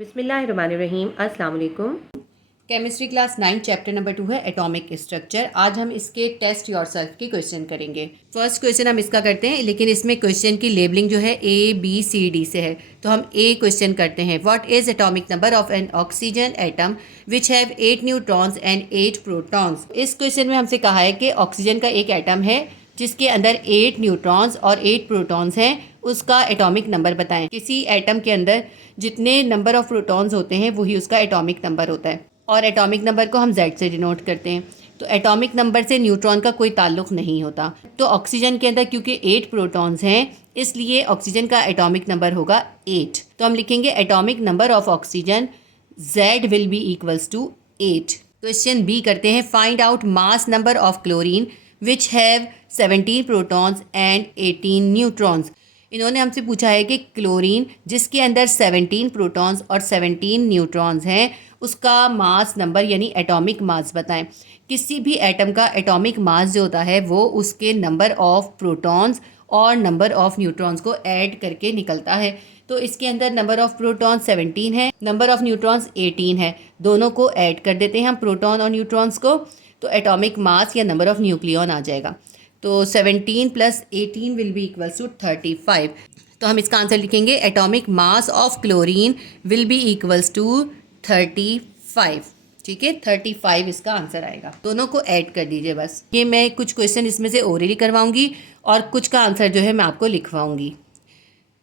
बिस्मिल्लाहिर्रहमानिर्रहीम। अस्सलाम वालेकुम। केमिस्ट्री क्लास 9 चैप्टर नंबर 2 है एटॉमिक स्ट्रक्चर। आज हम इसके टेस्ट योरसेल्फ के क्वेश्चन करेंगे। फर्स्ट क्वेश्चन हम इसका करते हैं, लेकिन इसमें क्वेश्चन की लेबलिंग जो है ABCD से है, तो हम ए क्वेश्चन करते हैं। What is atomic number of N oxygen atom which have 8 neutrons and 8 protons. इस क्वेश्चन में हमसे कहा है कि ऑक्सीजन का एक एटम है जिसके अंदर 8 न्यूट्रॉन्स और 8 प्रोटॉन्स हैं, उसका एटॉमिक नंबर बताएं। किसी एटम के अंदर जितने नंबर ऑफ प्रोटॉन्स होते हैं वही उसका एटॉमिक नंबर होता है, और एटॉमिक नंबर को हम Z से डिनोट करते हैं। तो एटॉमिक नंबर से न्यूट्रॉन का कोई ताल्लुक नहीं होता। तो ऑक्सीजन के अंदर क्योंकि 8 प्रोटॉन्स हैं, इसलिए ऑक्सीजन का एटॉमिक नंबर होगा 8। तो हम लिखेंगे atomic number of oxygen Z will be equals to 8। Question B करते हैं। Find out mass number of chlorine which have 17 protons and 18 neutrons. इन्होंने हमसे पूछा है कि क्लोरीन जिसके अंदर 17 प्रोटॉन्स और 17 न्यूट्रॉन्स हैं, उसका मास नंबर यानी एटॉमिक मास बताएं। किसी भी एटम का एटॉमिक मास जो होता है वो उसके नंबर ऑफ प्रोटॉन्स और नंबर ऑफ न्यूट्रॉन्स को ऐड करके निकलता है। तो इसके अंदर नंबर ऑफ प्रोटॉन्स 17 है, नंबर ऑफ न्यूट्रॉन्स 18 है, दोनों को ऐड कर देते हैं हम प्रोटॉन और न्यूट्रॉन्स को, तो एटॉमिक मास या नंबर ऑफ न्यूक्लियॉन आ जाएगा। तो 17 plus 18 will be equals to 35। तो हम इसका आंसर लिखेंगे atomic mass of chlorine will be equals to 35। ठीक है, 35 इसका आंसर आएगा। दोनों को ऐड कर दीजिए बस। ये मैं कुछ क्वेश्चन इसमें से ओरली करवाऊंगी और कुछ का आंसर जो है मैं आपको लिखवाऊंगी।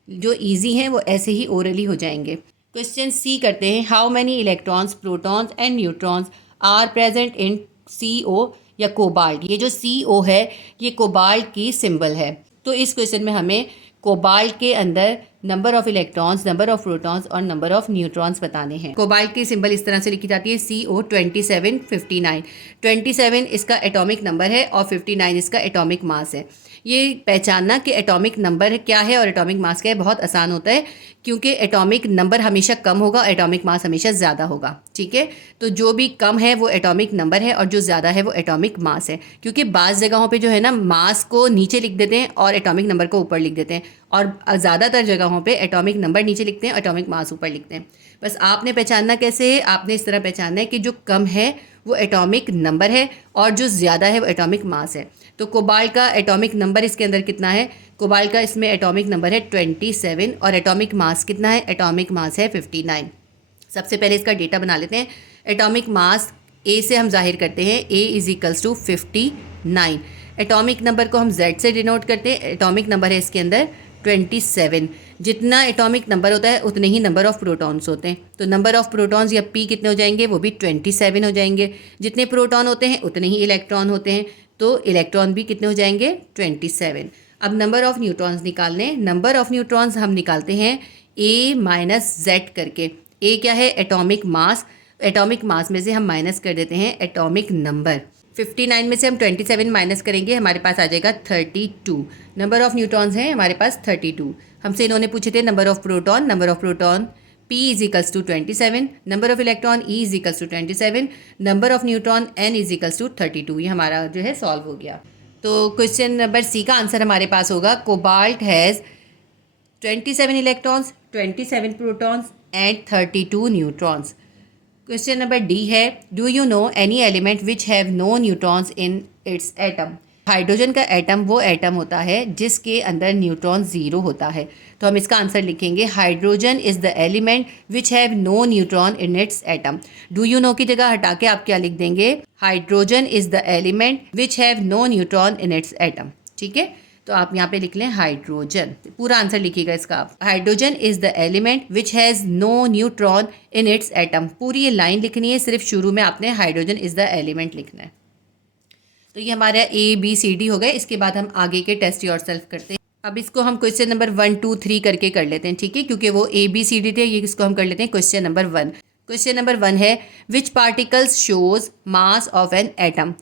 जो इजी हैं वो ऐसे ही ओरली हो जाएंगे। क्वेश्चन सी करते हैं। How many electrons, protons and neutrons are present in CO या कोबाल्ट। ये जो CO है ये कोबाल्ट की सिंबल है। तो इस क्वेश्चन में हमें कोबाल्ट के अंदर number of electrons, number of protons और नंबर ऑफ न्यूट्रॉन्स बताने हैं। कोबाल्ट की सिंबल इस तरह से लिखी जाती है CO2759। 27 इसका एटॉमिक नंबर है और 59 इसका एटॉमिक मास है। ये पहचानना कि एटॉमिक नंबर क्या है और एटॉमिक मास क्या है बहुत आसान होता है, क्योंकि एटॉमिक नंबर हमेशा कम होगा और एटॉमिक मास हमेशा ज़्यादा होगा। ठीक है, तो जो भी कम है वो एटॉमिक नंबर है और जो ज़्यादा है वो एटॉमिक मास है। क्योंकि बाज़ जगहों पे जो है ना मास को नीचे लिख देते हैं और एटॉमिक नंबर को ऊपर लिख देते हैं, और ज़्यादातर जगहों पे एटॉमिक नंबर नीचे लिखते हैं, एटॉमिक मास ऊपर लिखते हैं। बस आपने पहचानना कैसे है, आपने इस तरह पहचानना है कि जो कम है वो एटॉमिक नंबर है और जो ज़्यादा है वो एटॉमिक मास है। तो कोबाल्ट का एटॉमिक नंबर इसके अंदर कितना है? कोबाल्ट का इसमें एटॉमिक नंबर है 27 और एटॉमिक मास कितना है? एटॉमिक मास है 59। सबसे पहले इसका डेटा बना लेते हैं। एटॉमिक मास A से हम जाहिर करते हैं, A is equals to 59। Atomic number को हम Z से डिनोट करते हैं। एटॉमिक नंबर है इसके अंदर 27। जितना एटॉमिक नंबर होता है उतने ही नंबर ऑफ प्रोटॉन्स होते हैं। तो नंबर ऑफ प्रोटॉन्स या P कितने हो जाएंगे? वो भी 27 हो जाएंगे। जितने प्रोटॉन होते हैं उतने ही इलेक्ट्रॉन होते हैं, तो इलेक्ट्रॉन भी कितने हो जाएंगे? 27। अब नंबर ऑफ न्यूट्रॉन्स निकालने। नंबर ऑफ न्यूट्रॉन्स हम निकालते हैं A माइनस Z करके। A क्या है? Atomic mass. एटॉमिक मास में से हम माइनस कर देते हैं एटॉमिक नंबर। 59 में से हम 27 माइनस करेंगे, हमारे पास आ जाएगा 32। नंबर ऑफ न्यूट्रॉन्स हैं हमारे पास 32। हमसे इन्होंने पूछे थे number of proton. Number of proton P is equals to 27, number of electron E is equals to 27, number of neutron N is equals to 32। ये हमारा जो है सॉल्व हो गया। तो क्वेश्चन नंबर सी का आंसर हमारे पास होगा cobalt has 27 electrons, 27 protons and 32 neutrons. Question number D है। Do you know any element which have no neutrons in its atom. Hydrogen का एटम वो एटम होता है जिसके अंदर न्यूट्रॉन 0 होता है। तो हम इसका आंसर लिखेंगे hydrogen is the element which have no neutron in its atom. Do you know की जगह हटा के आप क्या लिख देंगे? Hydrogen is the element which have no neutron in its atom. ठीक है, तो आप यहाँ पे लिख लें हाइड्रोजन। पूरा आंसर लिखिएगा इसका आप। Hydrogen is the element which has no neutron in its atom. पूरी ये लाइन लिखनी है, सिर्फ शुरू में आपने हाइड्रोजन इज द एलिमेंट लिखना है। तो ये हमारा ABCD हो गए। इसके बाद हम आगे के टेस्ट योरसेल्फ करते हैं। अब इसको हम क्वेश्चन नंबर 1, 2, 3 करके कर लेते हैं। ठीक है, क्योंकि वो ABCD थे, ये इसको हम कर लेते हैं क्वेश्चन नंबर 1। क्वेश्चन नंबर 1 है which particles shows mass of an atom.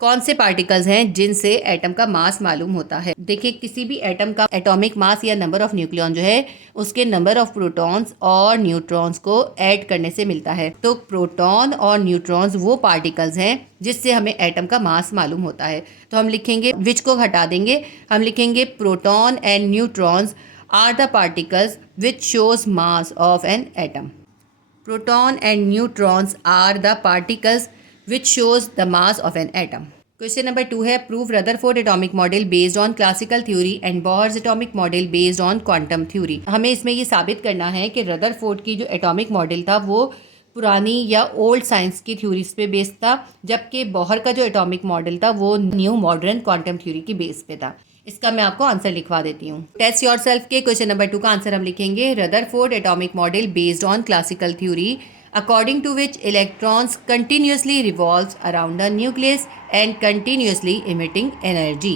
कौन से पार्टिकल्स हैं जिनसे एटम का मास मालूम होता है? देखिए, किसी भी एटम का एटॉमिक मास या नंबर ऑफ न्यूक्लियॉन जो है उसके नंबर ऑफ प्रोटॉन्स और न्यूट्रॉन्स को ऐड करने से मिलता है। तो प्रोटॉन और न्यूट्रॉन्स वो पार्टिकल्स हैं जिससे हमें एटम का मास मालूम होता है। तो हम लिखेंगे, विच को हटा देंगे, हम लिखेंगे proton and neutrons are the particles which shows mass of an atom. Proton and neutrons are the particles which shows the mass of an atom. Question number 2 है prove Rutherford atomic model based on classical theory and Bohr's atomic model based on quantum theory. हमें इसमें ये साबित करना है कि Rutherford की जो एटॉमिक मॉडल था वो पुरानी या ओल्ड साइंस की थ्योरीज पे बेस्ड था, जबकि बोहर का जो एटॉमिक मॉडल था वो न्यू मॉडर्न क्वांटम थ्योरी की बेस पे था। इसका मैं आपको आंसर लिखवा देती हूँ। टेस्ट योरसेल्फ के क्वेश्चन नंबर 2 का आंसर हम लिखेंगे Rutherford atomic model based on classical theory according to which electrons continuously revolves around the nucleus and continuously emitting energy।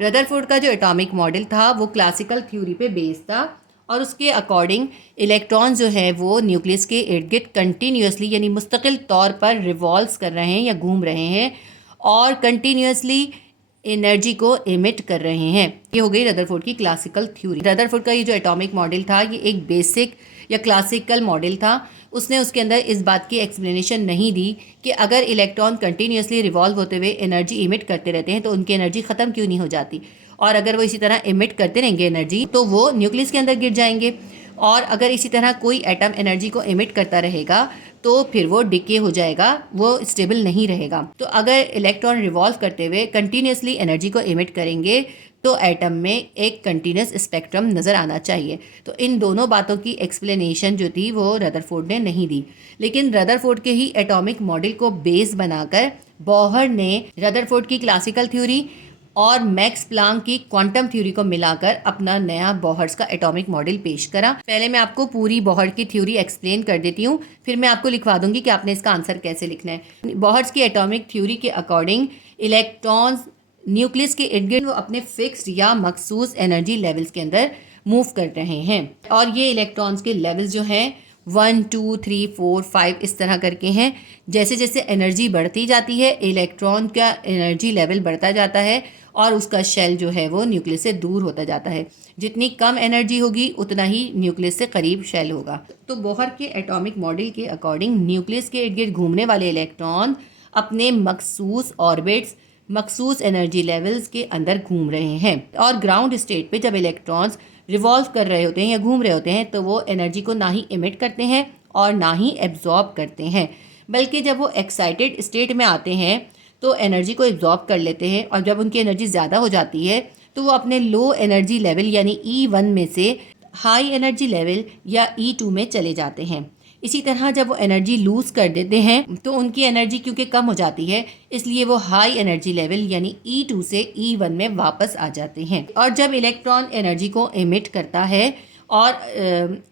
Rutherford का जो एटॉमिक मॉडल था वो क्लासिकल थ्योरी पे बेस्ड था और उसके अकॉर्डिंग इलेक्ट्रॉन जो है वो न्यूक्लियस के इर्द गिर्द कंटिन्यूसली यानी मुस्तकिल तौर पर रिवॉल्व कर रहे हैं या घूम रहे हैं और कंटिन्यूसली एनर्जी को इमिट कर रहे हैं। ये हो गई रदरफोर्ड की क्लासिकल थ्योरी। रदरफोर्ड का ये जो एटॉमिक मॉडल था ये एक बेसिक या क्लासिकल मॉडल था। उसने उसके अंदर इस बात की एक्सप्लेनेशन नहीं दी कि अगर इलेक्ट्रॉन कंटिन्यूसली रिवॉल्व होते हुए एनर्जी इमिट करते रहते हैं तो उनकी एनर्जी ख़त्म क्यों नहीं हो जाती, और अगर वो इसी तरह इमिट करते रहेंगे एनर्जी तो वो न्यूक्लियस के अंदर गिर जाएंगे, और अगर इसी तरह कोई एटम एनर्जी को इमिट करता रहेगा तो फिर वो डिके हो जाएगा, वो स्टेबल नहीं रहेगा। तो अगर इलेक्ट्रॉन रिवॉल्व करते हुए कंटिन्यूसली एनर्जी को इमिट करेंगे तो एटम में एक कंटिन्यूस स्पेक्ट्रम नज़र आना चाहिए। तो इन दोनों बातों की एक्सप्लेनेशन जो थी वो रदरफोर्ड ने नहीं दी, लेकिन रदरफोर्ड के ही एटॉमिक मॉडल को बेस बनाकर बोहर ने रदरफोर्ड की क्लासिकल थ्योरी और मैक्स प्लांक की क्वांटम थ्योरी को मिलाकर अपना नया बोहर्स का एटॉमिक मॉडल पेश करा। पहले मैं आपको पूरी बोहर की थ्योरी एक्सप्लेन कर देती हूँ, फिर मैं आपको लिखवा दूंगी कि आपने इसका आंसर कैसे लिखना है। बोहर्स की एटॉमिक थ्योरी के अकॉर्डिंग इलेक्ट्रॉन्स न्यूक्लियस के इर्द गिर्द वो अपने फिक्स्ड या मखसूस एनर्जी लेवल्स के अंदर मूव कर रहे हैं, और ये इलेक्ट्रॉन्स के लेवल्स जो हैं 1 2 3 4 5 इस तरह करके हैं। जैसे जैसे एनर्जी बढ़ती जाती है इलेक्ट्रॉन का एनर्जी लेवल बढ़ता जाता है और उसका शेल जो है वो न्यूक्लियस से दूर होता जाता है। जितनी कम एनर्जी होगी उतना ही न्यूक्लियस से करीब शेल होगा। तो बोहर के एटॉमिक मॉडल के अकॉर्डिंग न्यूक्लियस के इर्द गिर्द घूमने वाले इलेक्ट्रॉन अपने मखसूस ऑर्बिट्स मखसूस एनर्जी लेवल्स के अंदर घूम रहे हैं, और ग्राउंड स्टेट पे जब इलेक्ट्रॉन्स रिवॉल्व कर रहे होते हैं या घूम रहे होते हैं तो वो एनर्जी को ना ही इमिट करते हैं और ना ही एब्जॉर्ब करते हैं, बल्कि जब वो एक्साइटेड स्टेट में आते हैं तो एनर्जी को एब्जॉर्ब कर लेते हैं, और जब उनकी एनर्जी ज़्यादा हो जाती है तो वो अपने लो एनर्जी लेवल यानी E1 में से हाई एनर्जी लेवल या E2 में चले जाते हैं। इसी तरह जब वो एनर्जी लूज़ कर देते हैं तो उनकी एनर्जी क्योंकि कम हो जाती है इसलिए वो हाई एनर्जी लेवल यानी E2 से E1 में वापस आ जाते हैं। और जब इलेक्ट्रॉन एनर्जी को एमिट करता है और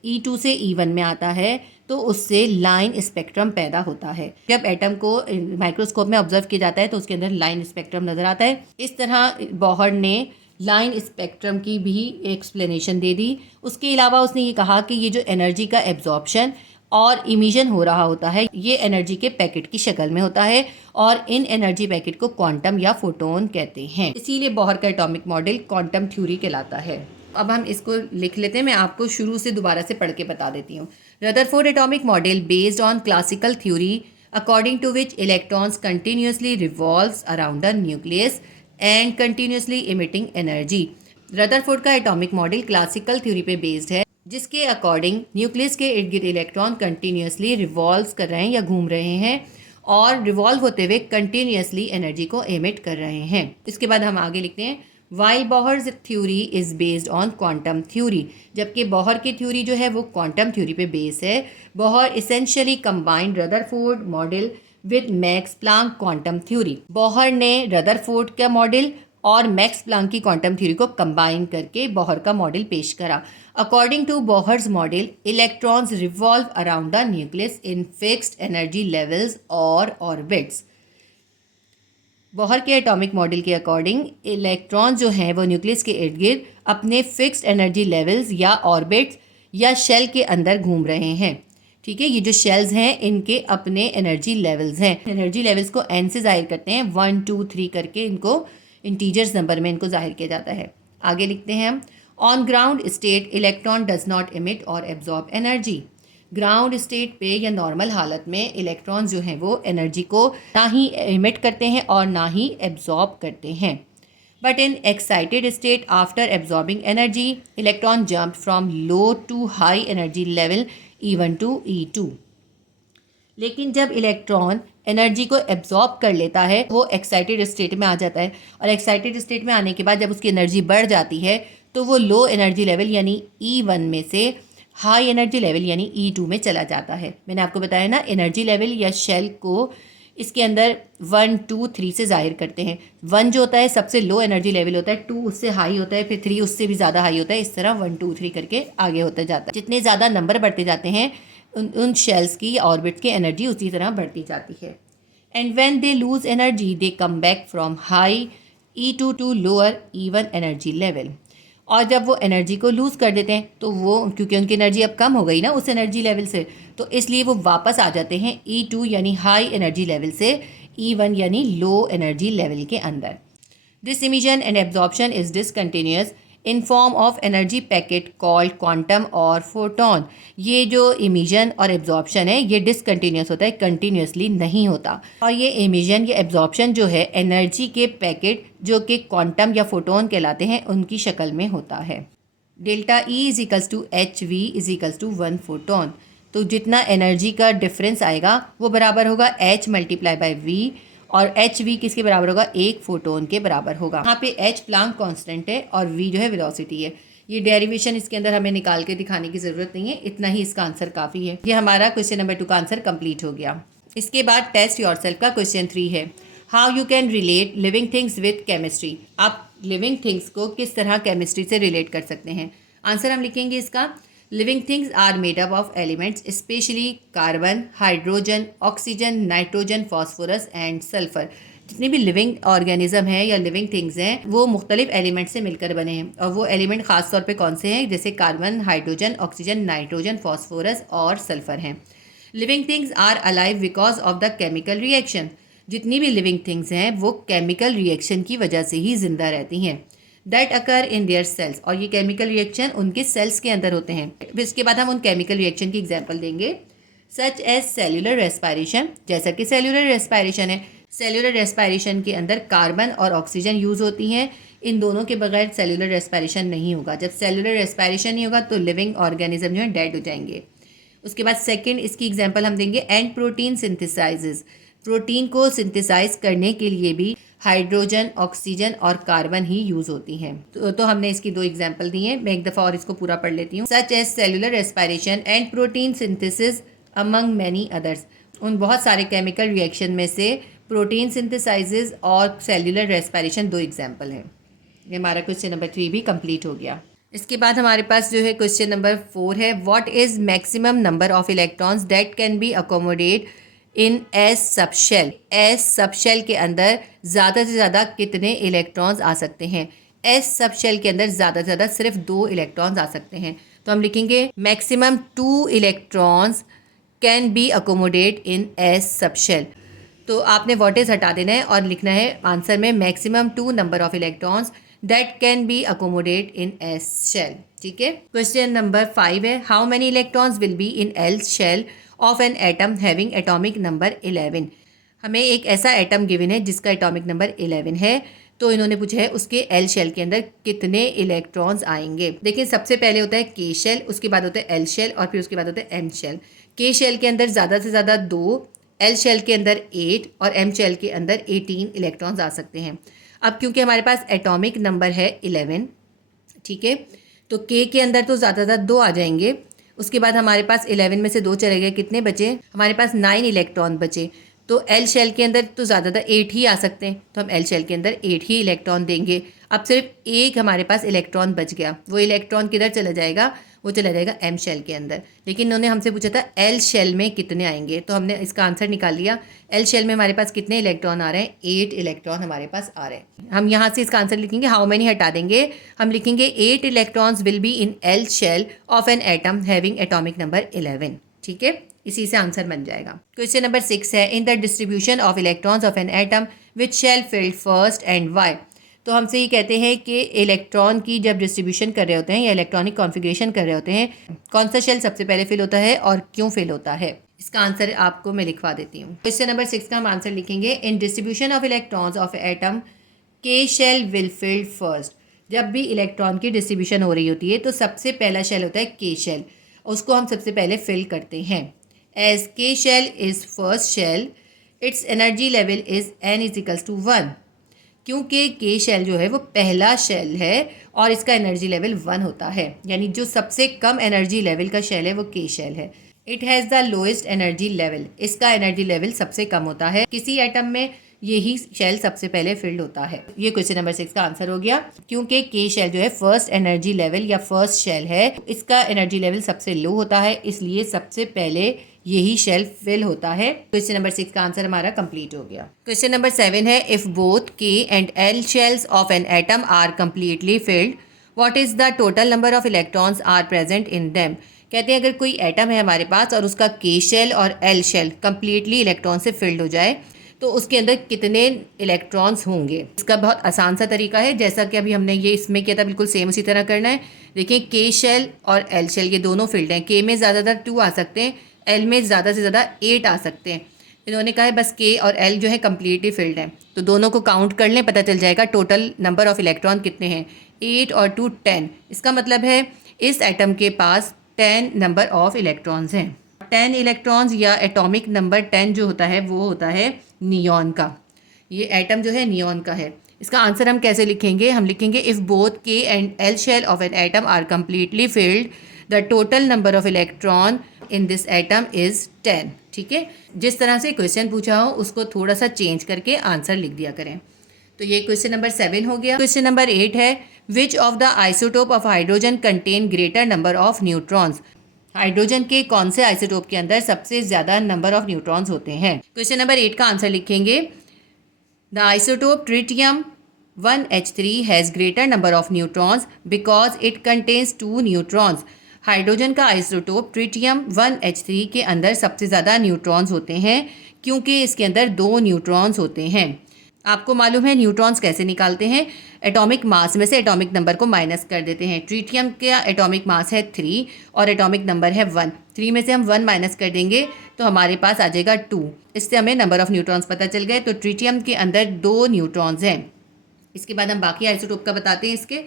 E2 से E1 में आता है तो उससे लाइन स्पेक्ट्रम पैदा होता है। जब एटम को माइक्रोस्कोप में ऑब्जर्व किया जाता है तो उसके अंदर लाइन स्पेक्ट्रम नज़र आता है। इस तरह बोहर ने लाइन स्पेक्ट्रम की भी एक्सप्लेनेशन दे दी। उसके अलावा उसने ये कहा कि ये जो एनर्जी का एब्जॉर्प्शन और इमिशन हो रहा होता है ये एनर्जी के पैकेट की शक्ल में होता है, और इन एनर्जी पैकेट को क्वांटम या फोटोन कहते हैं। इसीलिए बोहर का एटॉमिक मॉडल क्वांटम थ्योरी कहलाता है। अब हम इसको लिख लेते हैं, मैं आपको शुरू से दोबारा से पढ़ के बता देती हूँ। Rutherford atomic model based on classical theory according to which electrons continuously revolves around the nucleus and continuously emitting energy। Rutherford का एटॉमिक मॉडल क्लासिकल थ्योरी पे बेस्ड है जिसके अकॉर्डिंग न्यूक्लियस के इर्द गिर्द इलेक्ट्रॉन कंटिन्यूसली रिवॉल्व कर रहे हैं या घूम रहे हैं और रिवॉल्व होते हुए कंटिन्यूसली एनर्जी को एमिट कर रहे हैं। इसके बाद हम आगे लिखते हैं while Bohr's theory is based on quantum theory, जबकि बोहर की थ्योरी जो है वो क्वांटम थ्योरी पे बेस है। Bohr essentially combined Rutherford model with Max Planck quantum theory. Bohr ने रदरफोर्ड का मॉडल और मैक्स प्लांक की क्वांटम थ्योरी को कंबाइन करके बोहर का मॉडल पेश करा। According to Bohr's model electrons revolve around the nucleus in fixed energy levels और ऑर्बिट्स। बोहर के एटॉमिक मॉडल के अकॉर्डिंग इलेक्ट्रॉन जो हैं वो न्यूक्लियस के इर्द गिर्द अपने फिक्स्ड एनर्जी लेवल्स या ऑर्बिट्स या शेल के अंदर घूम रहे हैं। ठीक है, ये जो शेल्स हैं इनके अपने एनर्जी लेवल्स हैं। एनर्जी लेवल्स को n से जाहिर करते हैं, 1 2 3 करके इनको इंटीजर्स नंबर में इनको जाहिर किया जाता है। आगे लिखते हैं हम on ground state electron does not emit और एब्जॉर्ब एनर्जी। ग्राउंड स्टेट पे या नॉर्मल हालत में इलेक्ट्रॉन जो हैं वो एनर्जी को ना ही इमिट करते हैं और ना ही एब्जॉर्ब करते हैं। But in excited state after absorbing energy electron jump from low to high energy level E1 to E2। लेकिन जब इलेक्ट्रॉन एनर्जी को एब्जॉर्ब कर लेता है वो एक्साइटेड स्टेट में आ जाता है, और एक्साइटेड स्टेट में आने के बाद जब उसकी एनर्जी बढ़ जाती है तो वो लो एनर्जी लेवल यानी E1 में से हाई एनर्जी लेवल यानी E2 में चला जाता है। मैंने आपको बताया ना, एनर्जी लेवल या शेल को इसके अंदर 1, 2, 3 से जाहिर करते हैं। 1 जो होता है सबसे लो एनर्जी लेवल होता है, 2 उससे हाई होता है, फिर 3 उससे भी ज़्यादा हाई होता है। इस तरह 1, 2, 3 करके आगे होता जाता है। जितने ज़्यादा नंबर बढ़ते जाते हैं उन शेल्स की ऑर्बिट्स की एनर्जी उसी तरह बढ़ती जाती है। And when they lose energy they come back from high E2 to lower E1 energy level. और जब वो एनर्जी को लूज़ कर देते हैं तो वो, क्योंकि उनकी एनर्जी अब कम हो गई ना उस एनर्जी लेवल से, तो इसलिए वो वापस आ जाते हैं E2 यानी हाई एनर्जी लेवल से E1 यानी लो एनर्जी लेवल के अंदर। This emission and absorption is discontinuous in form of energy packet called quantum और फोटोन। ये जो इमिशन और एब्जॉर्प्शन है ये डिसकंटिन्यूअस होता है, कंटिन्यूअसली नहीं होता। और ये इमिशन या एब्जॉर्प्शन जो है एनर्जी के पैकेट जो कि क्वांटम या फोटोन कहलाते हैं उनकी शक्ल में होता है। Delta E equals to HV equals to 1 photon. तो जितना एनर्जी का डिफरेंस आएगा वो बराबर होगा H मल्टीप्लाई बाई V, और HV किसके बराबर होगा, 1 फोटोन के बराबर होगा। यहाँ पे H प्लांक कांस्टेंट है और V जो है वेलोसिटी है। ये डेरिवेशन इसके अंदर हमें निकाल के दिखाने की ज़रूरत नहीं है, इतना ही इसका आंसर काफ़ी है। ये हमारा क्वेश्चन नंबर 2 का आंसर कंप्लीट हो गया। इसके बाद टेस्ट योरसेल्फ का क्वेश्चन 3 है, how you can relate living things with chemistry. आप लिविंग थिंग्स को किस तरह केमिस्ट्री से रिलेट कर सकते हैं। आंसर हम लिखेंगे इसका, living things are made up of elements specially carbon, hydrogen, oxygen, nitrogen, phosphorus and sulphur. जितने भी लिविंग ऑर्गेनिज्म हैं या लिविंग थिंग्स हैं वो मुख्तलिफ एलिमेंट से मिलकर बने हैं, और वो एलिमेंट खास तौर पे कौन से हैं, जैसे carbon, hydrogen, oxygen, nitrogen, phosphorus और सल्फर हैं। Living things are alive because of the chemical reaction. जितनी भी लिविंग थिंग्स हैं वो केमिकल रिएक्शन की वजह से ही जिंदा रहती हैं। That occur in their cells, और ये केमिकल रिएक्शन उनके सेल्स के अंदर होते हैं। फिर इसके बाद हम उन केमिकल रिएक्शन की एग्जांपल देंगे, सच एज सेल्यूलर रेस्पायरेशन, जैसा कि सेल्यूलर रेस्पायरेशन है। सेल्यूलर रेस्पायरेशन के अंदर कार्बन और ऑक्सीजन यूज होती हैं, इन दोनों के बगैर सेल्यूलर रेस्पायरेशन नहीं होगा। जब सेल्यूलर रेस्पायरेशन नहीं होगा तो लिविंग ऑर्गेनिज्म जो है डेड हो जाएंगे। उसके बाद सेकंड इसकी एग्जांपल हम देंगे, एंड प्रोटीन सिंथेसाइजेस। प्रोटीन को सिंथेसाइज करने के लिए भी हाइड्रोजन, ऑक्सीजन और कार्बन ही यूज होती हैं। तो हमने इसकी 2 एग्जांपल दी हैं। मैं एक दफ़ा और इसको पूरा पढ़ लेती हूँ। Such as cellular respiration and protein synthesis among many others. उन बहुत सारे केमिकल रिएक्शन में से प्रोटीन सिंथेसाइजेस और सेल्यूलर रेस्पायरेशन 2 एग्जाम्पल हैं। ये हमारा क्वेश्चन नंबर 3 भी कंप्लीट हो गया। इसके बाद हमारे पास जो है क्वेश्चन नंबर 4 है, what is maximum number of electrons that can be accommodate in S subshell. S subshell के अंदर ज़्यादा से ज़्यादा कितने इलेक्ट्रॉन्स आ सकते हैं। एस सबशेल के अंदर ज़्यादा से ज़्यादा सिर्फ 2 इलेक्ट्रॉन्स आ सकते हैं। तो हम लिखेंगे maximum 2 electrons can be accommodate in S subshell. तो आपने व्हाट इज़ हटा देना है और लिखना है आंसर में maximum 2 number of electrons that can be accommodate in S shell. ठीक है। क्वेश्चन नंबर 5 है, how many electrons will be in L shell of an atom having atomic number 11। हमें एक ऐसा एटम गिवन है जिसका एटॉमिक नंबर 11 है, तो इन्होंने पूछा है उसके एल शेल के अंदर कितने इलेक्ट्रॉन्स आएंगे। देखिए सबसे पहले होता है के शेल, उसके बाद होता है एल शेल और फिर उसके बाद होता है एम शेल। के शेल के अंदर ज़्यादा से ज़्यादा 2, एल शेल के अंदर 8 और एम शेल के अंदर 18 इलेक्ट्रॉन्स आ सकते हैं। अब क्योंकि हमारे पास एटॉमिक नंबर है 11, ठीक है, तो के अंदर तो ज़्यादा से ज़्यादा 2 आ जाएंगे। उसके बाद हमारे पास 11 में से 2 चले गए, कितने बचे, हमारे पास 9 इलेक्ट्रॉन बचे। तो एल शेल के अंदर तो ज़्यादा 8 ही आ सकते हैं, तो हम एल शेल के अंदर 8 ही इलेक्ट्रॉन देंगे। अब सिर्फ एक हमारे पास इलेक्ट्रॉन बच गया, वो इलेक्ट्रॉन किधर चला जाएगा, वो चला जाएगा एम शेल के अंदर। लेकिन उन्होंने हमसे पूछा था एल शेल में कितने आएंगे, तो हमने इसका आंसर निकाल लिया। एल शेल में हमारे पास कितने इलेक्ट्रॉन आ रहे हैं, 8 इलेक्ट्रॉन हमारे पास आ रहे हैं। हम यहाँ से इसका आंसर लिखेंगे, हाउ मेनी हटा देंगे, हम लिखेंगे 8 electrons will be in L shell of an atom having atomic number 11। ठीक है, इसी से आंसर बन जाएगा। क्वेश्चन नंबर 6 है, in the distribution of electrons of an atom which shell filled first and why. तो हमसे ये कहते हैं कि इलेक्ट्रॉन की जब डिस्ट्रीब्यूशन कर रहे होते हैं या इलेक्ट्रॉनिक कॉन्फ़िगरेशन कर रहे होते हैं, कौन सा शेल सबसे पहले फिल होता है और क्यों फिल होता है। इसका आंसर आपको मैं लिखवा देती हूँ। क्वेश्चन नंबर 6 का हम आंसर लिखेंगे, इन distribution of electrons of atom के शेल विल फिल्ड फर्स्ट। जब भी इलेक्ट्रॉन की डिस्ट्रीब्यूशन हो रही होती है तो सबसे पहला शेल होता है के शेल, उसको हम सबसे पहले फिल करते हैं। As K shell is first shell, its energy level is n=1। क्योंकि के शेल जो है वो पहला शेल है और इसका एनर्जी लेवल 1 होता है, यानी जो सबसे कम एनर्जी लेवल का शेल है वो के शेल है। It has the lowest energy level, इसका एनर्जी लेवल सबसे कम होता है। किसी एटम में यही शेल सबसे पहले फिल्ड होता है। ये क्वेश्चन नंबर 6 का आंसर हो गया। क्योंकि के शेल जो है फर्स्ट एनर्जी लेवल या फर्स्ट शेल है, इसका एनर्जी लेवल सबसे लो होता है, इसलिए सबसे पहले यही शेल फिल होता है। क्वेश्चन नंबर 6 का आंसर हमारा कंप्लीट हो गया। क्वेश्चन नंबर 7 है, if both K and L shells of an atom are completely filled, what is the total number of electrons are present in them. कहते हैं अगर कोई एटम है हमारे पास और उसका के शेल और एल शेल कम्प्लीटली इलेक्ट्रॉन से फिल्ड हो जाए तो उसके अंदर कितने इलेक्ट्रॉन्स होंगे। इसका बहुत आसान सा तरीका है, जैसा कि अभी हमने ये इसमें किया था, बिल्कुल सेम उसी तरह करना है। देखिए के शेल और एल शेल ये दोनों फिल्ड हैं। के में ज़्यादातर 2 आ सकते हैं, एल में ज़्यादा से ज़्यादा 8 आ सकते हैं। इन्होंने कहा है बस के और एल जो है कम्प्लीटली फिल्ड हैं, तो दोनों को काउंट कर लें, पता चल जाएगा टोटल नंबर ऑफ इलेक्ट्रॉन कितने हैं। 8 और 2 10। इसका मतलब है इस एटम के पास 10 नंबर ऑफ इलेक्ट्रॉन्स हैं। 10 इलेक्ट्रॉन्स या एटॉमिक नंबर 10 जो होता है वो होता है नियॉन का। ये एटम जो है नियॉन का है। इसका आंसर हम कैसे लिखेंगे, हम लिखेंगे if both K and L shell of an atom are completely filled, the total number of electron in this atom is 10। ठीक है, जिस तरह से क्वेश्चन पूछा हो उसको थोड़ा सा चेंज करके आंसर लिख दिया करें। तो ये क्वेश्चन नंबर 7 हो गया। क्वेश्चन नंबर 8 है, which of the isotope of hydrogen contain greater number of neutrons. Hydrogen के कौन से आइसोटोप के अंदर सबसे ज़्यादा नंबर ऑफ न्यूट्रॉन्स होते हैं। क्वेश्चन नंबर 8 का आंसर लिखेंगे, the isotope tritium 1H3 has greater number of neutrons because it contains 2 neutrons. Hydrogen का आइसोटोप ट्रिटियम 1H3 के अंदर सबसे ज़्यादा न्यूट्रॉन्स होते हैं क्योंकि इसके अंदर 2 न्यूट्रॉन्स होते हैं। आपको मालूम है न्यूट्रॉन्स कैसे निकालते हैं, एटॉमिक मास में से एटॉमिक नंबर को माइनस कर देते हैं। ट्रिटियम का एटॉमिक मास है 3 और एटॉमिक नंबर है 1। 3 में से हम 1 माइनस कर देंगे तो हमारे पास आ जाएगा 2। इससे हमें नंबर ऑफ न्यूट्रॉन्स पता चल गए। तो ट्रिटियम के अंदर 2 न्यूट्रॉन्स हैं। इसके बाद हम बाकी आइसोटोप का बताते हैं। इसके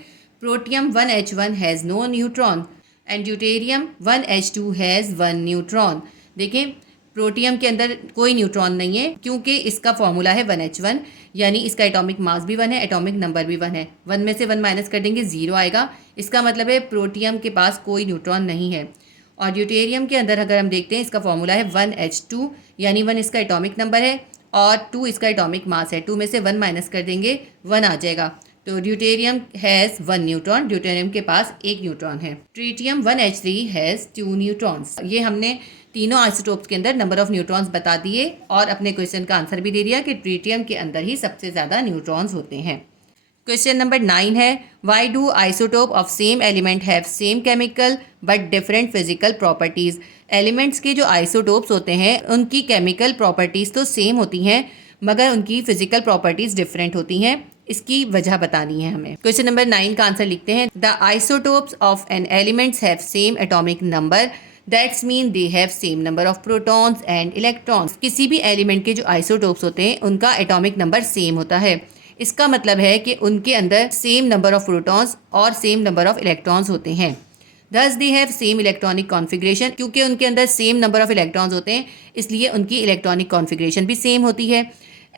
protium 1H1 has no neutron and deuterium 1H2 has 1 neutron. देखें प्रोटियम के अंदर कोई न्यूट्रॉन नहीं है क्योंकि इसका फॉर्मूला है 1H1, यानी इसका एटॉमिक मास भी 1 है, एटॉमिक नंबर भी 1 है। 1 में से 1 माइनस कर देंगे 0 आएगा। इसका मतलब है प्रोटियम के पास कोई न्यूट्रॉन नहीं है। और ड्यूटेरियम के अंदर अगर हम देखते हैं इसका फॉर्मूला है 1H2, यानी 1 इसका एटॉमिक नंबर है और 2 इसका एटॉमिक मास है। 2 में से 1 माइनस कर देंगे 1 आ जाएगा। तो ड्यूटेरियम हैज़ 1 न्यूट्रॉन, ड्यूटेरियम के पास 1 न्यूट्रॉन है। Tritium 1H3 has 2 neutrons. ये हमने तीनों आइसोटोप्स के अंदर नंबर ऑफ न्यूट्रॉन्स बता दिए और अपने क्वेश्चन का आंसर भी दे दिया कि ट्रिटियम के अंदर ही सबसे ज़्यादा न्यूट्रॉन्स होते हैं। क्वेश्चन नंबर 9 है, why do isotope of same element have same chemical but different physical properties. Elements के जो आइसोटोप्स होते हैं उनकी केमिकल प्रॉपर्टीज़ तो सेम होती हैं मगर उनकी फिजिकल प्रॉपर्टीज़ डिफरेंट होती हैं। इसकी वजह बतानी है हमें। क्वेश्चन नंबर 9 का आंसर लिखते हैं, the isotopes of an elements have same atomic number that's mean they have same number of protons and electrons. किसी भी एलिमेंट के जो आइसोटोप्स होते हैं उनका एटॉमिक नंबर सेम होता है। इसका मतलब है कि उनके अंदर सेम नंबर ऑफ प्रोटॉन्स और सेम नंबर ऑफ इलेक्ट्रॉन्स होते हैं। दस दे हैव सेम इलेक्ट्रॉनिक कॉन्फ़िगरेशन, क्योंकि उनके अंदर सेम नंबर ऑफ इलेक्ट्रॉन्स होते हैं इसलिए उनकी इलेक्ट्रॉनिक कॉन्फ़िगरेशन भी सेम होती है।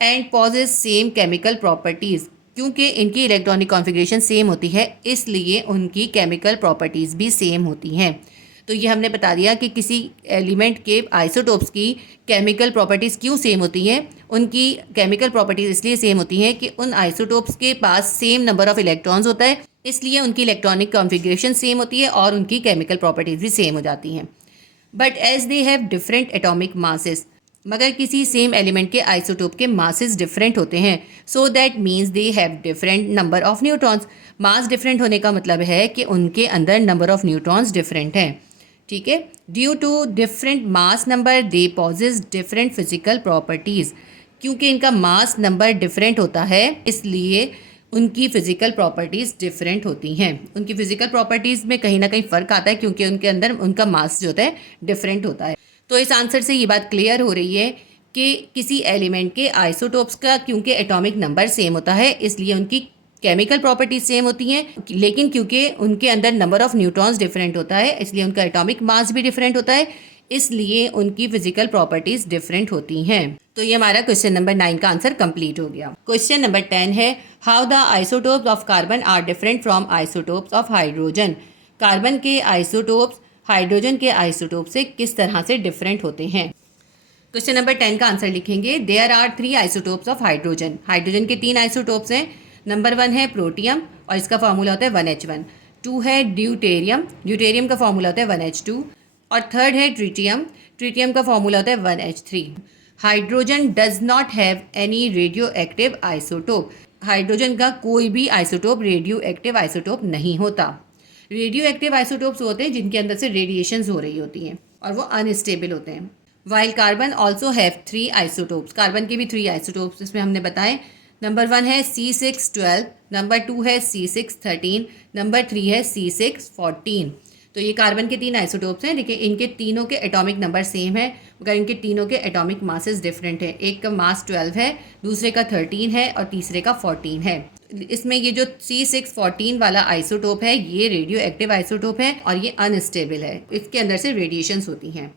And possess same chemical properties, क्योंकि इनकी इलेक्ट्रॉनिक कॉन्फ़िगरेशन सेम होती है इसलिए उनकी केमिकल प्रॉपर्टीज़ भी सेम होती हैं। तो ये हमने बता दिया कि किसी एलिमेंट के आइसोटोप्स की केमिकल प्रॉपर्टीज़ क्यों सेम होती हैं। उनकी केमिकल प्रॉपर्टीज़ इसलिए सेम होती हैं कि उन आइसोटोप्स के पास सेम नंबर ऑफ इलेक्ट्रॉन्स होता है इसलिए उनकी इलेक्ट्रॉनिक कॉन्फ़िगरेशन सेम होती है और उनकी केमिकल प्रॉपर्टीज़ भी सेम हो जाती हैं। But as they have different atomic masses, मगर किसी सेम एलिमेंट के आइसोटोप के मासेस डिफरेंट होते हैं, so that means they have different number of neutrons. Mass different होने का मतलब है कि उनके अंदर नंबर ऑफ न्यूट्रॉन्स डिफरेंट हैं। ठीक है, due to different mass number they possess different physical properties. क्योंकि इनका मास नंबर डिफरेंट होता है इसलिए उनकी फ़िज़िकल प्रॉपर्टीज़ डिफरेंट होती हैं। उनकी फ़िज़िकल प्रॉपर्टीज़ में कहीं ना कहीं फ़र्क आता है क्योंकि उनके अंदर उनका मास जो होता है डिफरेंट होता है। तो इस आंसर से ये बात क्लियर हो रही है कि किसी एलिमेंट के आइसोटोप्स का क्योंकि एटॉमिक नंबर सेम होता है इसलिए उनकी केमिकल प्रॉपर्टीज सेम होती हैं, लेकिन क्योंकि उनके अंदर नंबर ऑफ न्यूट्रॉन्स डिफरेंट होता है इसलिए उनका एटॉमिक मास भी डिफरेंट होता है, इसलिए उनकी फिजिकल प्रॉपर्टीज डिफरेंट होती हैं। तो ये हमारा क्वेश्चन नंबर 9 का आंसर कंप्लीट हो गया। क्वेश्चन नंबर 10 है how the isotopes of carbon are different from isotopes of hydrogen. Carbon के आइसोटोप्स हाइड्रोजन के आइसोटोप से किस तरह से डिफरेंट होते हैं। क्वेश्चन नंबर 10 का आंसर लिखेंगे there are 3 isotopes of hydrogen. Hydrogen के 3 आइसोटोप्स हैं। नंबर 1 है प्रोटियम और इसका फार्मूला होता है 1H1। 2 है ड्यूटेरियम, ड्यूटेरियम का फार्मूला होता है 1H2 और थर्ड है ट्रिटियम, ट्रिटियम का फार्मूला होता है 1H3। Hydrogen does not have any radio active isotope. Hydrogen का कोई भी आइसोटोप रेडियो एक्टिव आइसोटोप नहीं होता। रेडियो एक्टिव आइसोटोप्स होते हैं जिनके अंदर से रेडिएशंस हो रही होती हैं और वो अनस्टेबल होते हैं। While carbon also have 3 isotopes. Carbon के भी 3 आइसोटोप्स इसमें हमने बताए। नंबर 1 है C612, नंबर 2 है C613, नंबर 3 है C614। तो ये कार्बन के 3 आइसोटोप्स हैं, लेकिन इनके तीनों के एटॉमिक नंबर सेम है मगर इनके तीनों के एटॉमिक मासेस डिफरेंट है। एक का मास 12 है, दूसरे का 13 है और तीसरे का 14 है। इसमें ये जो C614 वाला आइसोटोप है ये रेडियो एक्टिव आइसोटोप है और ये अनस्टेबल है, इसके अंदर से रेडिएशंस होती हैं।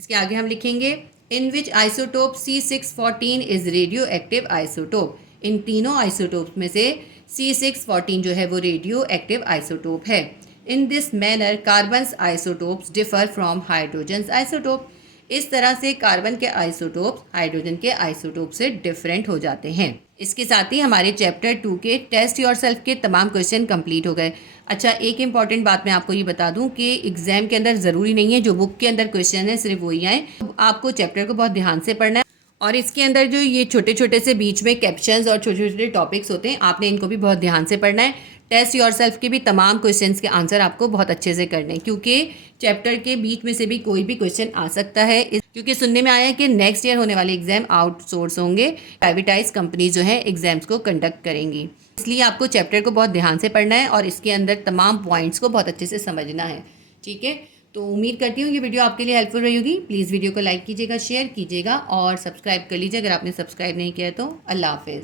इसके आगे हम लिखेंगे in which isotope C614 is radioactive isotope. इन तीनों आइसोटोप में से C614 जो है वो रेडियो एक्टिव आइसोटोप है। In this manner carbons isotopes differ from hydrogen isotope. इस तरह से कार्बन के आइसोटोप्स हाइड्रोजन के आइसोटोप से डिफरेंट हो जाते हैं। इसके साथ ही हमारे चैप्टर 2 के टेस्ट योरसेल्फ के तमाम क्वेश्चन कंप्लीट हो गए। अच्छा, एक इंपॉर्टेंट बात मैं आपको ये बता दूं कि एग्जाम के अंदर ज़रूरी नहीं है जो बुक के अंदर क्वेश्चन है सिर्फ वही आए। आपको चैप्टर को बहुत ध्यान से पढ़ना है और इसके अंदर जो ये छोटे छोटे से बीच में कैप्शंस और छोटे छोटे टॉपिक्स होते हैं आपने इनको भी बहुत ध्यान से पढ़ना है। टेस्ट योरसेल्फ के भी तमाम क्वेश्चंस के आंसर आपको बहुत अच्छे से करने हैं क्योंकि चैप्टर के बीच में से भी कोई भी क्वेश्चन आ सकता है। क्योंकि सुनने में आया है कि नेक्स्ट ईयर होने वाले एग्जाम आउटसोर्स होंगे, प्राइवेटाइज कंपनीज जो है एग्जाम्स को कंडक्ट करेंगी। इसलिए आपको चैप्टर को बहुत ध्यान से पढ़ना है और इसके अंदर तमाम पॉइंट्स को बहुत अच्छे से समझना है। ठीक है, तो उम्मीद करती हूँ ये वीडियो आपके लिए हेल्पफुल रही होगी। प्लीज़ वीडियो को लाइक कीजिएगा, शेयर कीजिएगा और सब्सक्राइब कर लीजिए अगर आपने सब्सक्राइब नहीं किया है तो। अल्लाह हाफिज़।